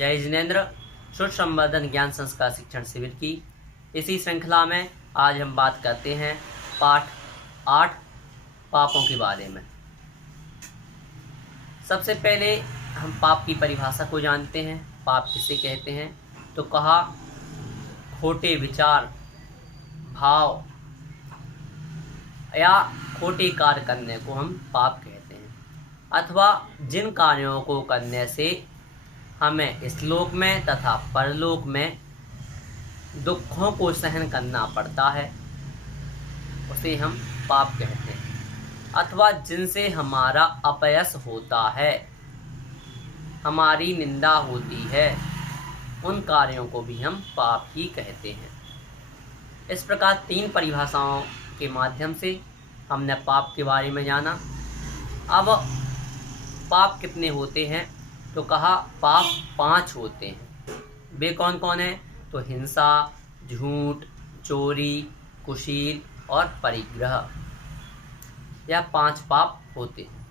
जय जिनेन्द्र। श्रुत संवर्धन ज्ञान संस्कार शिक्षण शिविर की इसी श्रृंखला में आज हम बात करते हैं पाठ 8 पापों के बारे में। सबसे पहले हम पाप की परिभाषा को जानते हैं। पाप किसे कहते हैं? तो कहा खोटे विचार, भाव या खोटे कार्य करने को हम पाप कहते हैं, अथवा जिन कार्यों को करने से हमें इस लोक में तथा परलोक में दुखों को सहन करना पड़ता है, उसे हम पाप कहते हैं। अथवा जिनसे हमारा अपयश होता है, हमारी निंदा होती है, उन कार्यों को भी हम पाप ही कहते हैं। इस प्रकार 3 परिभाषाओं के माध्यम से हमने पाप के बारे में जाना। अब पाप कितने होते हैं? तो कहा पाप 5 होते हैं। वे कौन कौन हैं? तो हिंसा, झूठ, चोरी, कुशील और परिग्रह, यह 5 पाप होते हैं।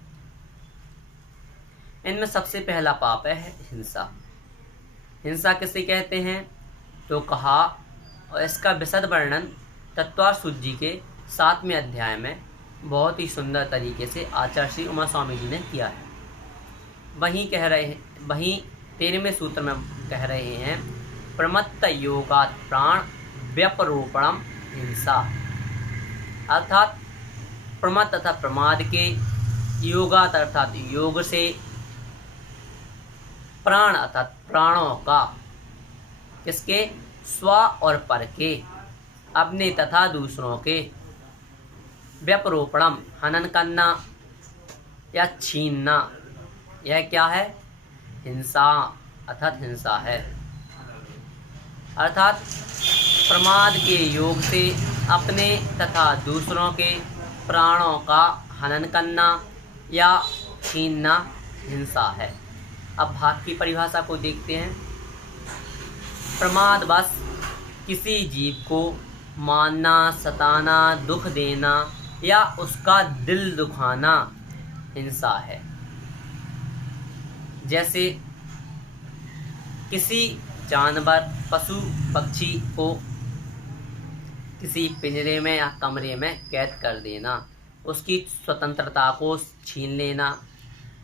इनमें सबसे पहला पाप है हिंसा। हिंसा किसे कहते हैं? तो कहा, और इसका विशद वर्णन तत्वार्थ जी के 7वें अध्याय में बहुत ही सुंदर तरीके से आचार्य श्री उमा स्वामी जी ने किया है। वहीं 13वें सूत्र में कह रहे हैं, प्रमत्त योगात् प्राण व्यपरोपणम हिंसा। अर्थात प्रमत्त तथा प्रमाद के, योगात् अर्थात योग से, प्राण अर्थात प्राणों का, किसके? स्व और पर के, अपने तथा दूसरों के, व्यपरोपणम हनन करना या छीनना, यह क्या है? हिंसा अर्थात हिंसा है। अर्थात प्रमाद के योग से अपने तथा दूसरों के प्राणों का हनन करना या छीनना हिंसा है। अब भाग की परिभाषा को देखते हैं। प्रमादवश किसी जीव को मारना, सताना, दुख देना या उसका दिल दुखाना हिंसा है। जैसे किसी जानवर, पशु, पक्षी को किसी पिंजरे में या कमरे में कैद कर देना, उसकी स्वतंत्रता को छीन लेना,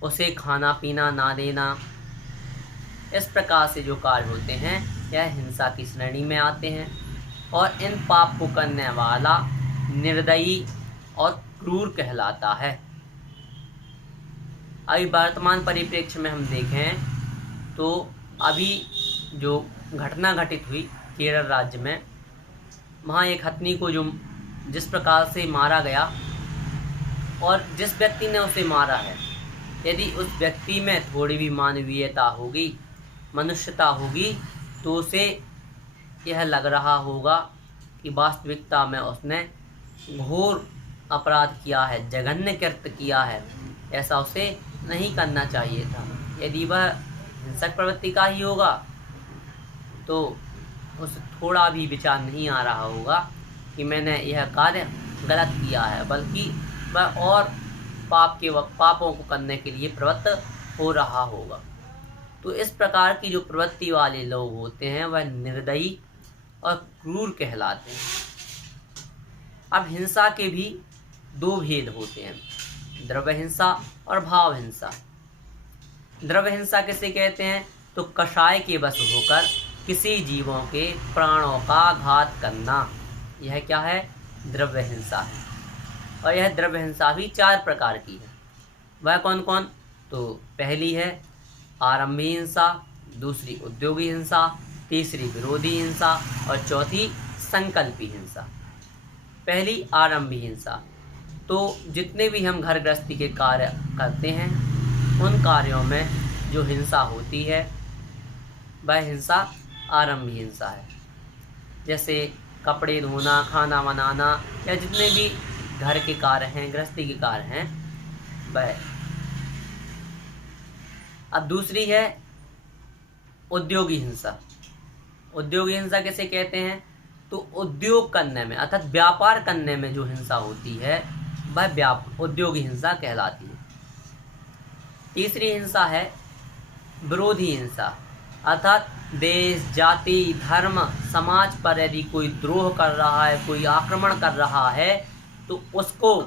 उसे खाना पीना ना देना, इस प्रकार से जो कार्य होते हैं यह हिंसा की श्रेणी में आते हैं। और इन पाप को करने वाला निर्दयी और क्रूर कहलाता है। अभी वर्तमान परिप्रेक्ष्य में हम देखें तो अभी जो घटना घटित हुई केरल राज्य में, वहाँ एक हथनी को जो जिस प्रकार से मारा गया और जिस व्यक्ति ने उसे मारा है, यदि उस व्यक्ति में थोड़ी भी मानवीयता होगी, मनुष्यता होगी, तो उसे यह लग रहा होगा कि वास्तविकता में उसने घोर अपराध किया है, जघन्य कृत्य किया है, ऐसा उसे नहीं करना चाहिए था। यदि वह हिंसक प्रवृत्ति का ही होगा तो उसे थोड़ा भी विचार नहीं आ रहा होगा कि मैंने यह कार्य गलत किया है, बल्कि वह और पापों को करने के लिए प्रवृत्त हो रहा होगा। तो इस प्रकार की जो प्रवृत्ति वाले लोग होते हैं वह निर्दयी और क्रूर कहलाते हैं। अब हिंसा के भी 2 भेद होते हैं, द्रव्य हिंसा और भाव हिंसा। द्रव्य हिंसा किसे कहते हैं? तो कषाय के वश होकर किसी जीवों के प्राणों का घात करना, यह क्या है? द्रव्य हिंसा है। और यह द्रव्य हिंसा भी 4 प्रकार की है। वह कौन कौन? तो पहली है आरंभी हिंसा, दूसरी उद्योगी हिंसा, तीसरी विरोधी हिंसा और चौथी संकल्पी हिंसा। पहली आरंभी हिंसा, तो जितने भी हम घर गृहस्थी के कार्य करते हैं उन कार्यों में जो हिंसा होती है वह हिंसा आरंभी हिंसा है। जैसे कपड़े धोना, खाना बनाना या जितने भी घर के कार्य हैं, गृहस्थी के कार्य हैं, वह। अब दूसरी है उद्योगी हिंसा। उद्योगी हिंसा किसे कहते हैं? तो उद्योग करने में अर्थात व्यापार करने में जो हिंसा होती है वह उद्योगी हिंसा कहलाती है। तीसरी हिंसा है विरोधी हिंसा, अर्थात देश, जाति, धर्म, समाज पर यदि कोई द्रोह कर रहा है, कोई आक्रमण कर रहा है, तो उसको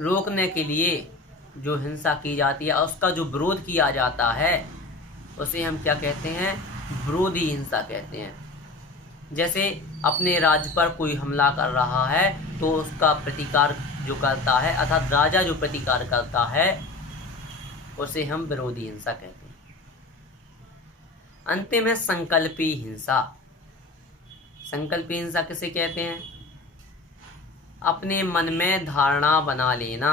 रोकने के लिए जो हिंसा की जाती है, उसका जो विरोध किया जाता है, उसे हम क्या कहते हैं? विरोधी हिंसा कहते हैं। जैसे अपने राज्य पर कोई हमला कर रहा है तो उसका प्रतिकार जो करता है, अर्थात राजा जो प्रतिकार करता है, उसे हम विरोधी हिंसा कहते हैं। अंतिम है संकल्पी हिंसा। संकल्पी हिंसा किसे कहते हैं? अपने मन में धारणा बना लेना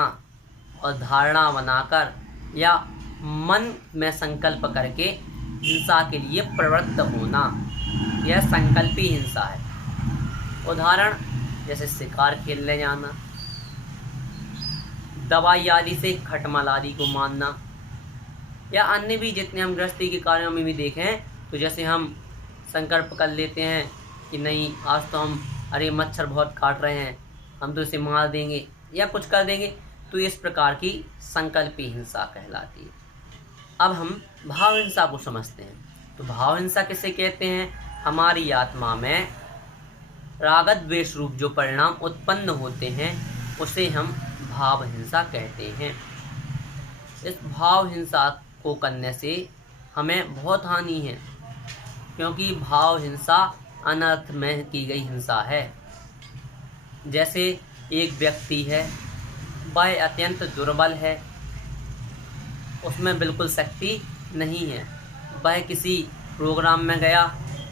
और धारणा बनाकर या मन में संकल्प करके हिंसा के लिए प्रवृत्त होना, यह संकल्पी हिंसा है। उदाहरण जैसे शिकार खेलने जाना, दवाई आदि से खटमल आदि को मारना, या अन्य भी जितने हम गृहस्थी के कार्यों में भी देखें, तो जैसे हम संकल्प कर लेते हैं कि नहीं आज तो हम, अरे मच्छर बहुत काट रहे हैं, हम तो इसे मार देंगे या कुछ कर देंगे, तो इस प्रकार की संकल्पी हिंसा कहलाती है। अब हम भाव हिंसा को समझते हैं। तो भाव हिंसा किसे कहते हैं? हमारी आत्मा में रागत द्वेष रूप जो परिणाम उत्पन्न होते हैं, उसे हम भाव हिंसा कहते हैं। इस भाव हिंसा को करने से हमें बहुत हानि है, क्योंकि भाव हिंसा अनर्थ में की गई हिंसा है। जैसे एक व्यक्ति है, वह अत्यंत दुर्बल है, उसमें बिल्कुल शक्ति नहीं है, वह किसी प्रोग्राम में गया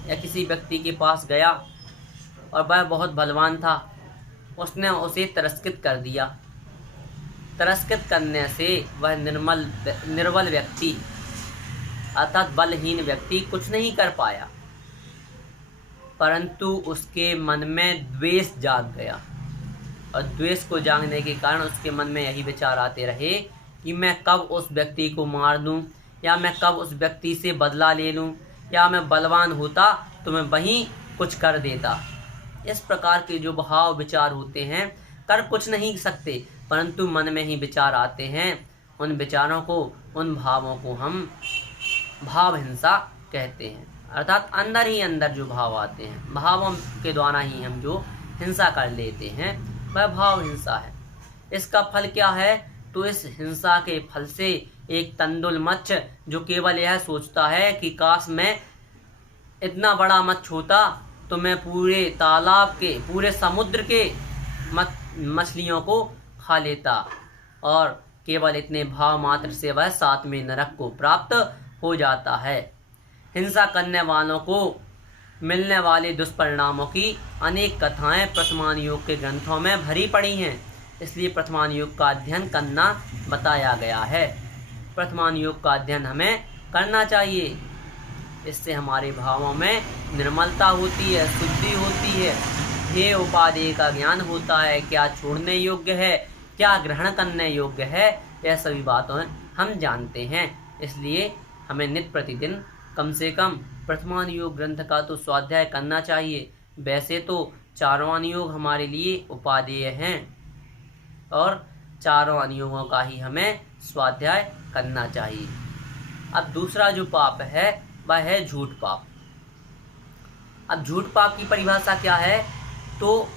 या किसी व्यक्ति के पास गया और वह बहुत बलवान था, उसने उसे तिरस्कृत कर दिया। तिरस्कृत करने से वह निर्बल व्यक्ति अर्थात बलहीन व्यक्ति कुछ नहीं कर पाया, परंतु उसके मन में द्वेष जाग गया, और द्वेष को जागने के कारण उसके मन में यही विचार आते रहे कि मैं कब उस व्यक्ति को मार दूं, या मैं कब उस व्यक्ति से बदला ले लूं, या मैं बलवान होता तो मैं वहीं कुछ कर देता। इस प्रकार के जो भाव विचार होते हैं, कर कुछ नहीं सकते, परंतु मन में ही विचार आते हैं। उन विचारों को, उन भावों को हम भाव हिंसा कहते हैं। अर्थात अंदर ही अंदर जो भाव आते हैं, भावों के द्वारा ही हम जो हिंसा कर लेते हैं, वह भाव हिंसा है। इसका फल क्या है? तो इस हिंसा के फल से एक तंदुल मच्छ जो केवल यह सोचता है कि काश मैं इतना बड़ा मच्छ होता तो मैं पूरे तालाब के, पूरे समुद्र के मछलियों को खा लेता, और केवल इतने भाव मात्र से वह सातवें नरक को प्राप्त हो जाता है। हिंसा करने वालों को मिलने वाले दुष्परिणामों की अनेक कथाएं प्रथमान योग के ग्रंथों में भरी पड़ी हैं, इसलिए प्रथमान योग का अध्ययन करना बताया गया है। प्रथमान योग का अध्ययन हमें करना चाहिए, इससे हमारे भावों में निर्मलता होती है, शुद्धि होती है, ध्येय उपादेय का ज्ञान होता है, क्या छोड़ने योग्य है, क्या ग्रहण करने योग्य है, यह सभी बातें हम जानते हैं। इसलिए हमें नित्य प्रतिदिन कम से कम प्रथमान योग ग्रंथ का तो स्वाध्याय करना चाहिए। वैसे तो चारों अनुयोग हमारे लिए उपादेय हैं और चारों अनुयोगों का ही हमें स्वाध्याय करना चाहिए। अब दूसरा जो पाप है वह है झूठ पाप। अब झूठ पाप की परिभाषा क्या है? तो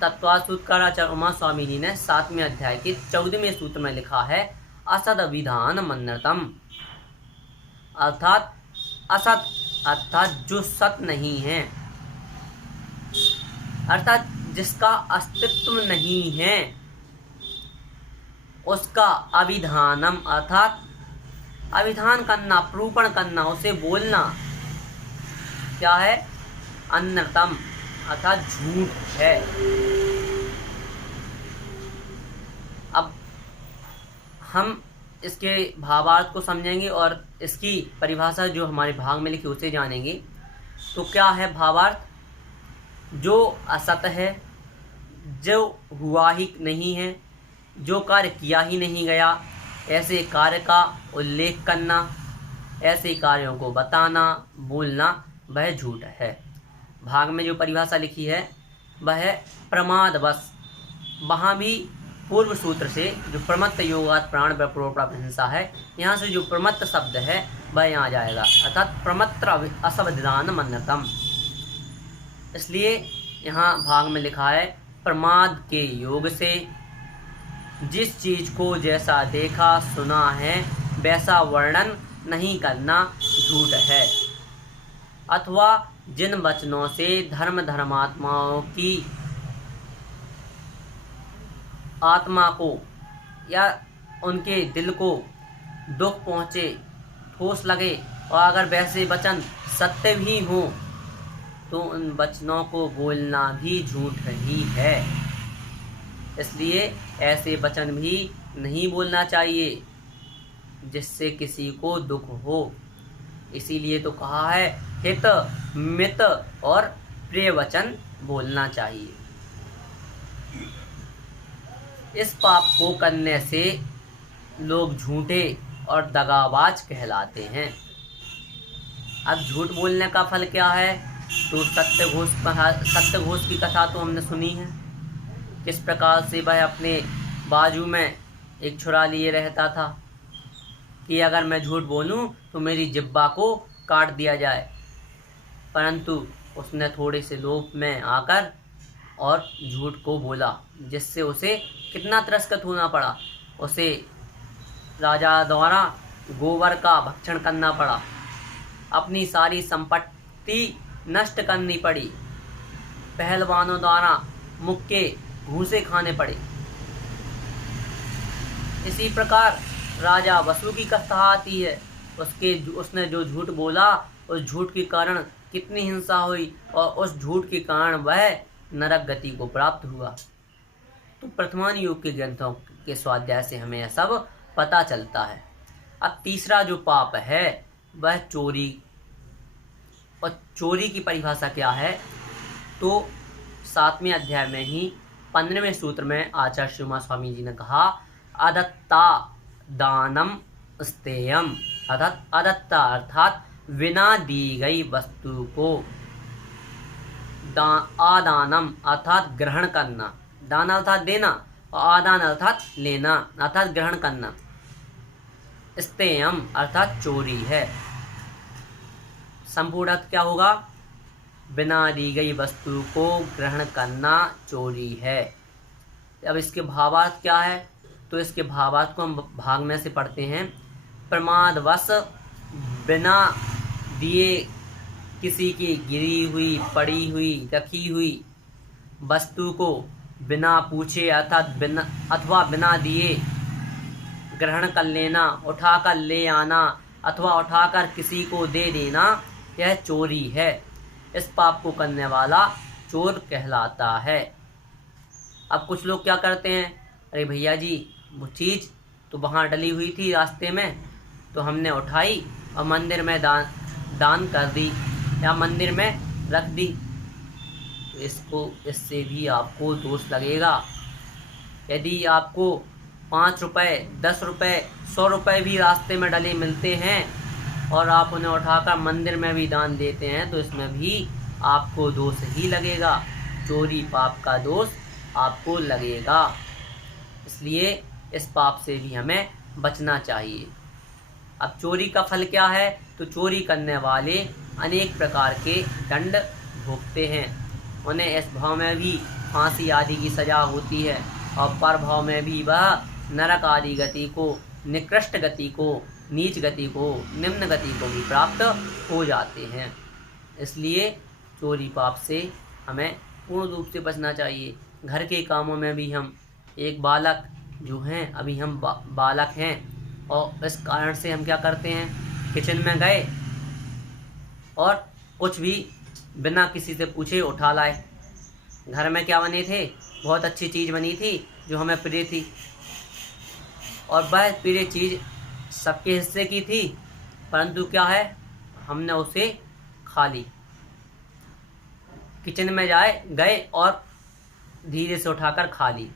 तत्वासूत्रकाराचार्य उमा स्वामी जी ने 7वें अध्याय के 14वें सूत्र में लिखा है, असद अभिधान मन्नतम, अर्थात असत अर्थात जो सत नहीं है, अर्थात जिसका अस्तित्व नहीं है, उसका अभिधानम अर्थात अभिधान करना, प्रूपण करना, उसे बोलना क्या है? अन्नतम अर्थात झूठ है। अब हम इसके भावार्थ को समझेंगे और इसकी परिभाषा जो हमारे भाग में लिखी उसे जानेंगे। तो क्या है भावार्थ? जो असत है, जो हुआ ही नहीं है, जो कार्य किया ही नहीं गया, ऐसे कार्य का उल्लेख करना, ऐसे कार्यों को बताना, बोलना, वह झूठ है। भाग में जो परिभाषा लिखी है वह है प्रमादवश। वहाँ भी पूर्व सूत्र से जो प्रमत्त योगात प्राण प्रहिंसा है, यहाँ से जो प्रमत्त शब्द है वह यहाँ जाएगा, अर्थात प्रमत्र असवधान मन्नतम। इसलिए यहाँ भाग में लिखा है प्रमाद के योग से जिस चीज को जैसा देखा सुना है वैसा वर्णन नहीं करना झूठ है, अथवा जिन वचनों से धर्मात्माओं की आत्मा को या उनके दिल को दुख पहुँचे, ठोस लगे, और अगर वैसे वचन सत्य भी हों तो उन वचनों को बोलना भी झूठ ही है। इसलिए ऐसे वचन भी नहीं बोलना चाहिए जिससे किसी को दुख हो। इसीलिए तो कहा है हित मित और प्रिय वचन बोलना चाहिए। इस पाप को करने से लोग झूठे और दगाबाज कहलाते हैं। अब झूठ बोलने का फल क्या है? तो सत्यघोष की कथा तो हमने सुनी है, किस प्रकार से वह अपने बाजू में एक छुरा लिए रहता था कि अगर मैं झूठ बोलूं तो मेरी जिब्बा को काट दिया जाए, परंतु उसने थोड़े से लोभ में आकर और झूठ को बोला, जिससे उसे कितना तिरस्कृत होना पड़ा। उसे राजा द्वारा गोबर का भक्षण करना पड़ा, अपनी सारी संपत्ति नष्ट करनी पड़ी, पहलवानों द्वारा मुक्के घूसे खाने पड़े। इसी प्रकार राजा वसु की कथा आती है, उसने जो झूठ बोला उस झूठ के कारण कितनी हिंसा हुई और उस झूठ के कारण वह नरक गति को प्राप्त हुआ। तो प्रथमान योग के ग्रंथों के स्वाध्याय से हमें यह सब पता चलता है। अब तीसरा जो पाप है वह चोरी, और चोरी की परिभाषा क्या है? तो 7वें अध्याय में ही 15वें सूत्र में आचार्य शिवमा स्वामी जी ने कहा अदत्ता दानम स्तेयम, अदत्ता अर्थात बिना दी गई वस्तु को, आदानम अर्थात ग्रहण करना, दान अर्थात देना और आदान अर्थात लेना अर्थात ग्रहण करना, स्तेयम अर्थात चोरी है। संपूर्ण अर्थ क्या होगा? बिना दी गई वस्तु को ग्रहण करना चोरी है। अब इसके भावार्थ क्या है? तो इसके भावार्थ को हम भाग में से पढ़ते हैं। प्रमादवश बिना दिए किसी की गिरी हुई, पड़ी हुई, रखी हुई वस्तु को बिना पूछे अथवा बिना दिए ग्रहण कर लेना, उठाकर ले आना अथवा उठाकर किसी को दे देना, यह चोरी है। इस पाप को करने वाला चोर कहलाता है। अब कुछ लोग क्या करते हैं, अरे भैया जी वो चीज़ तो वहाँ डली हुई थी रास्ते में, तो हमने उठाई और मंदिर में दान कर दी या मंदिर में रख दी, तो इससे भी आपको दोष लगेगा। यदि आपको 5 रुपये, 10 रुपये, 100 रुपये भी रास्ते में डले मिलते हैं और आप उन्हें उठाकर मंदिर में भी दान देते हैं, तो इसमें भी आपको दोष ही लगेगा, चोरी पाप का दोष आपको लगेगा। इसलिए इस पाप से भी हमें बचना चाहिए। अब चोरी का फल क्या है? तो चोरी करने वाले अनेक प्रकार के दंड भोगते हैं। उन्हें इस भाव में भी फांसी आदि की सजा होती है और पर भाव में भी वह नरक आदि गति को, निकृष्ट गति को, नीच गति को, निम्न गति को भी प्राप्त हो जाते हैं। इसलिए चोरी पाप से हमें पूर्ण रूप से बचना चाहिए। घर के कामों में भी हम एक बालक जो हैं, अभी हम बालक हैं और इस कारण से हम क्या करते हैं, किचन में गए और कुछ भी बिना किसी से पूछे उठा लाए। घर में क्या बने थे, बहुत अच्छी चीज़ बनी थी जो हमें प्रिय थी, और वह प्रिय चीज़ सबके हिस्से की थी, परंतु क्या है, हमने उसे खा ली। किचन में गए और धीरे से उठाकर खा ली।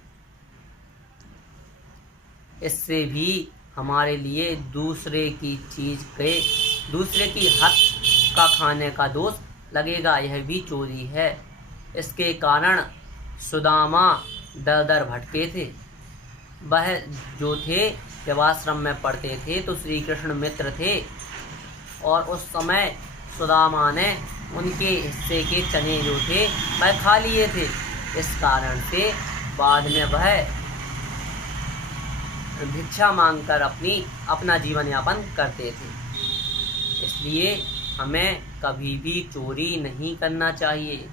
इससे भी हमारे लिए दूसरे की चीज़ के, दूसरे की हक का खाने का दोष लगेगा, यह भी चोरी है। इसके कारण सुदामा दर दर भटके थे, वह जो थे जब आश्रम में पढ़ते थे तो श्री कृष्ण मित्र थे और उस समय सुदामा ने उनके हिस्से के चने जो थे वह खा लिए थे। इस कारण से बाद में वह भिक्षा मांगकर अपना जीवन यापन करते थे। इसलिए हमें कभी भी चोरी नहीं करना चाहिए।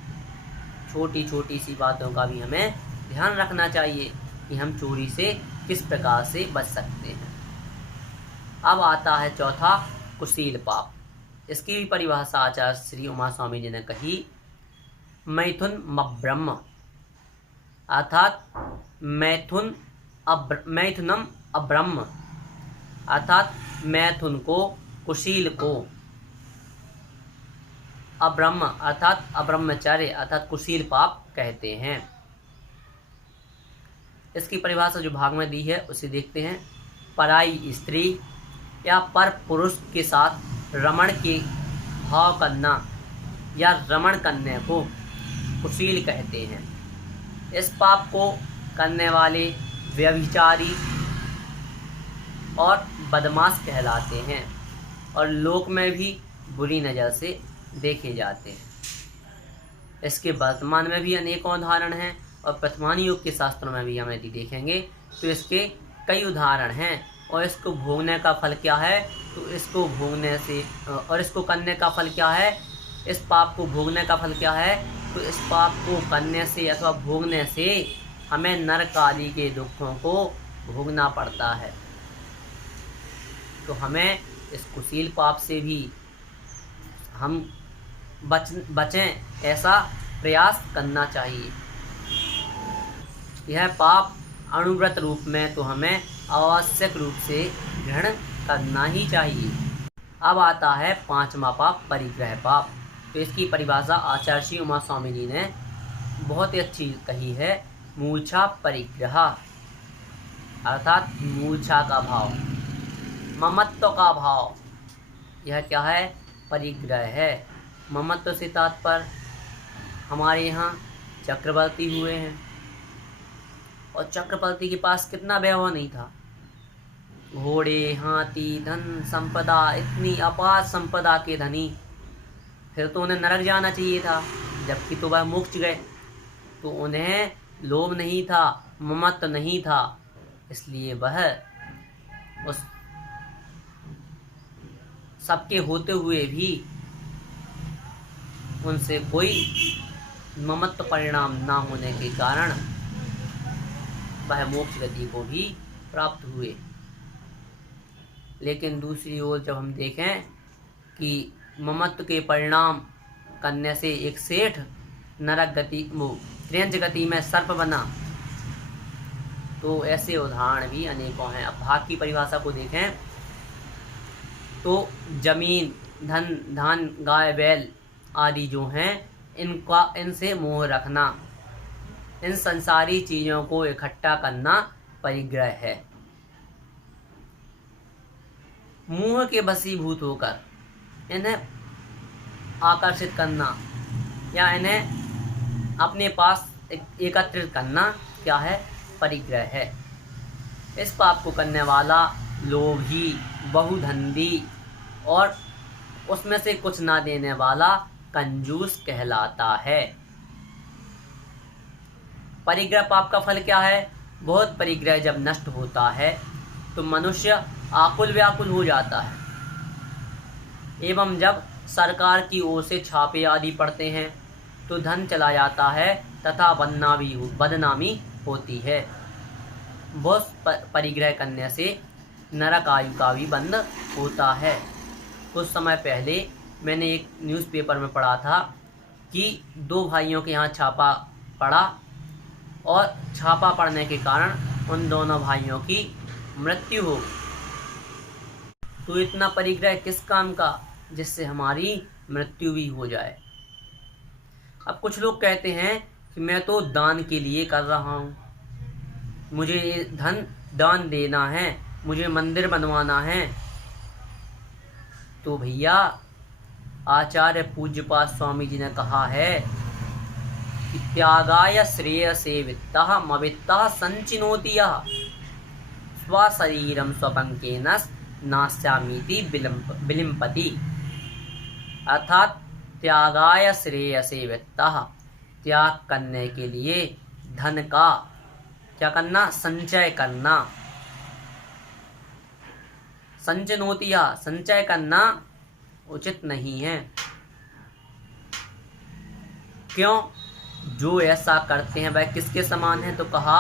छोटी छोटी सी बातों का भी हमें ध्यान रखना चाहिए कि हम चोरी से किस प्रकार से बच सकते हैं। अब आता है चौथा, कुशील पाप। इसकी भी परिभाषा आचार्य श्री उमा स्वामी जी ने कही, मैथुनम अर्थात मैथुनम अब्रह्म अर्थात मैथुन को, कुशील को, अब्रह्म अर्थात अब्रह्मचर्य अर्थात कुशील पाप कहते हैं। इसकी परिभाषा जो भाग में दी है उसे देखते हैं। पराई स्त्री या पर पुरुष के साथ रमण के भाव करना या रमण करने को कुशील कहते हैं। इस पाप को करने वाले व्यभिचारी और बदमाश कहलाते हैं और लोक में भी बुरी नज़र से देखे जाते हैं। इसके वर्तमान में भी अनेकों उदाहरण हैं और वर्तमान युग के शास्त्रों में भी हम यदि देखेंगे तो इसके कई उदाहरण हैं। और इसको भोगने का फल क्या है, तो इसको भोगने से और इसको करने का फल क्या है, इस पाप को भोगने का फल क्या है, तो इस पाप को करने से अथवा भोगने से हमें नरक आदि के दुखों को भोगना पड़ता है। तो हमें इस कुशील पाप से भी हम बचें, ऐसा प्रयास करना चाहिए। यह पाप अणुव्रत रूप में तो हमें आवश्यक रूप से ग्रहण करना ही चाहिए। अब आता है पांचवा पाप, परिग्रह पाप। तो इसकी परिभाषा आचार्य श्री उमा स्वामी जी ने बहुत ही अच्छी कही है। मूर्छा परिग्रह अर्थात मूर्छा का भाव, ममत्व का भाव, यह क्या है, परिग्रह है। ममत्व से तात्पर्य हमारे यहाँ चक्रवर्ती हुए हैं और चक्रवर्ती के पास कितना वैभव नहीं था, घोड़े, हाथी, धन संपदा, इतनी अपार संपदा के धनी। फिर तो उन्हें नरक जाना चाहिए था, जबकि तो वह मोक्ष गए। तो उन्हें लोभ नहीं था, ममत्व नहीं था, इसलिए वह उस सबके होते हुए भी उनसे कोई ममत्व परिणाम ना होने के कारण वह मोक्ष गति को भी प्राप्त हुए। लेकिन दूसरी ओर जब हम देखें कि ममत्व के परिणाम करने से एक सेठ नरक गति त्रियंच गति में सर्प बना, तो ऐसे उदाहरण भी अनेकों हैं। अब भाग की परिभाषा को देखें तो जमीन, धन, धान, गाय, बैल आदि जो हैं इनसे मोह रखना, इन संसारी चीज़ों को इकट्ठा करना परिग्रह है। मोह के वशीभूत होकर इन्हें आकर्षित करना या इन्हें अपने पास एकत्रित करना क्या है, परिग्रह है। इस पाप को करने वाला लोभी, बहुधंधी और उसमें से कुछ ना देने वाला कंजूस कहलाता है। परिग्रह पाप का फल क्या है, बहुत परिग्रह जब नष्ट होता है तो मनुष्य आकुल व्याकुल हो जाता है एवं जब सरकार की ओर से छापे आदि पड़ते हैं तो धन चला जाता है तथा बदनामी होती है। बहुत परिग्रह करने से नरक आयु का भी बंद होता है। कुछ समय पहले मैंने एक न्यूज़पेपर में पढ़ा था कि 2 भाइयों के यहाँ छापा पड़ा और छापा पड़ने के कारण उन दोनों भाइयों की मृत्यु हो। तो इतना परिग्रह किस काम का, जिससे हमारी मृत्यु भी हो जाए। अब कुछ लोग कहते हैं कि मैं तो दान के लिए कर रहा हूँ, मुझे ये धन दान देना है, मुझे मंदिर बनवाना है। तो भैया आचार्य पूज्यपाद स्वामी जी ने कहा है कि त्यागाय श्रेयसे वित्तः मवित्तः संचिनोति यः। स्वशरीरम स्वपंकेन नास्यामीति विलिम्पति। अर्थात त्यागाय श्रेयसे वित्तः, त्याग करने के लिए धन का क्या करना, संचय करना। संचनोतिया, संचय करना उचित नहीं है। क्यों? जो ऐसा करते हैं वह किसके समान है? तो कहा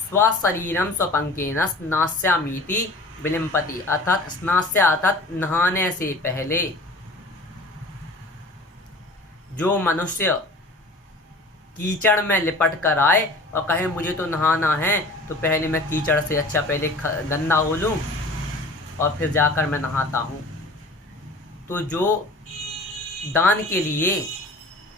स्वशरीरम स्वपंकेन स्नास्यामीति विलिम्पति। अर्थात स्नास्या अर्थात नहाने से पहले जो मनुष्य कीचड़ में लिपट कर आए और कहे मुझे तो नहाना है, तो पहले मैं कीचड़ से अच्छा पहले गंदा हो लूँ और फिर जाकर मैं नहाता हूँ। तो जो दान के लिए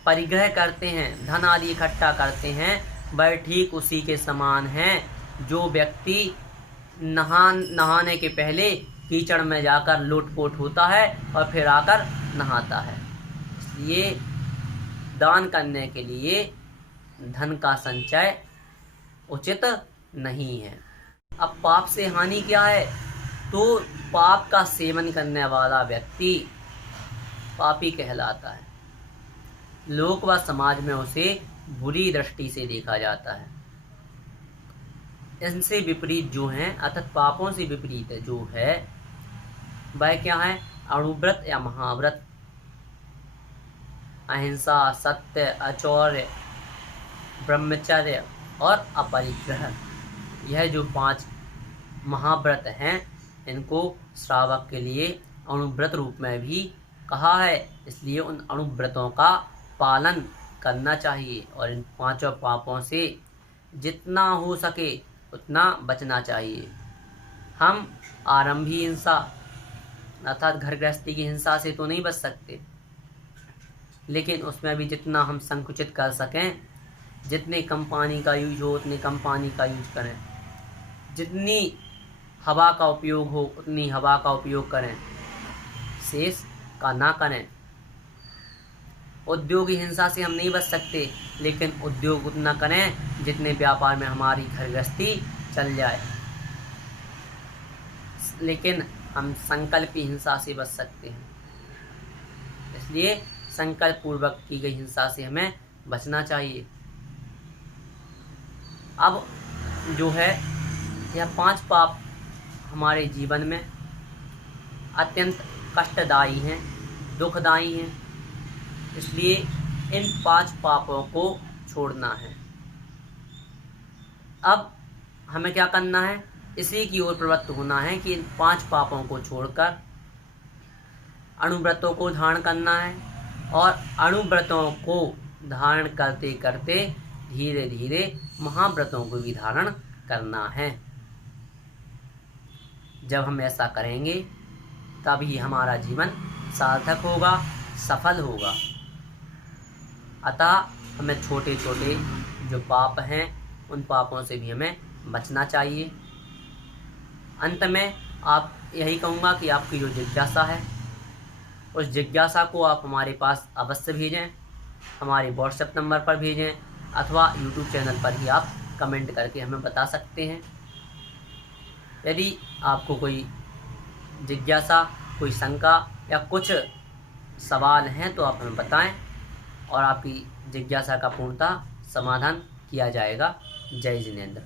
परिग्रह करते हैं, धन आदि इकट्ठा करते हैं, वह ठीक उसी के समान हैं जो व्यक्ति नहाने के पहले कीचड़ में जाकर लोटपोट होता है और फिर आकर नहाता है। इसलिए दान करने के लिए धन का संचय उचित नहीं है। अब पाप से हानि क्या है? तो पाप का सेवन करने वाला व्यक्ति पापी कहलाता है। लोक व समाज में उसे बुरी दृष्टि से देखा जाता है। इनसे विपरीत जो है, अर्थात पापों से विपरीत जो है वह क्या है? अणुव्रत या महाव्रत, अहिंसा, सत्य, अचौर्य, ब्रह्मचर्य और अपरिग्रह। यह जो 5 महाव्रत हैं, इनको श्रावक के लिए अणुव्रत रूप में भी कहा है। इसलिए उन अणुव्रतों का पालन करना चाहिए और इन 5 पापों से जितना हो सके उतना बचना चाहिए। हम आरंभी हिंसा अर्थात घर गृहस्थी की हिंसा से तो नहीं बच सकते, लेकिन उसमें भी जितना हम संकुचित कर सकें, जितने कम पानी का यूज हो उतने कम पानी का यूज करें, जितनी हवा का उपयोग हो उतनी हवा का उपयोग करें, शेष का ना करें। उद्योगी हिंसा से हम नहीं बच सकते, लेकिन उद्योग उतना करें जितने व्यापार में हमारी घर गृहस्थी चल जाए। लेकिन हम संकल्पी हिंसा से बच सकते हैं। इसलिए संकल्प पूर्वक की गई हिंसा से हमें बचना चाहिए। अब जो है यह 5 पाप हमारे जीवन में अत्यंत कष्टदायी हैं, दुखदायी हैं। इसलिए इन 5 पापों को छोड़ना है। अब हमें क्या करना है? इसी की ओर प्रवृत्त होना है कि इन 5 पापों को छोड़कर अणुव्रतों को धारण करना है और अणुव्रतों को धारण करते करते धीरे धीरे महाव्रतों को भी धारण करना है। जब हम ऐसा करेंगे तभी हमारा जीवन सार्थक होगा, सफल होगा। अतः हमें छोटे छोटे जो पाप हैं उन पापों से भी हमें बचना चाहिए। अंत में आप यही कहूँगा कि आपकी जो जिज्ञासा है उस जिज्ञासा को आप हमारे पास अवश्य भेजें, हमारे व्हाट्सएप नंबर पर भेजें अथवा यूट्यूब चैनल पर ही आप कमेंट करके हमें बता सकते हैं। यदि आपको कोई जिज्ञासा, कोई शंका या कुछ सवाल हैं तो आप हमें बताएं और आपकी जिज्ञासा का पूर्णतः समाधान किया जाएगा। जय जिनेंद्र।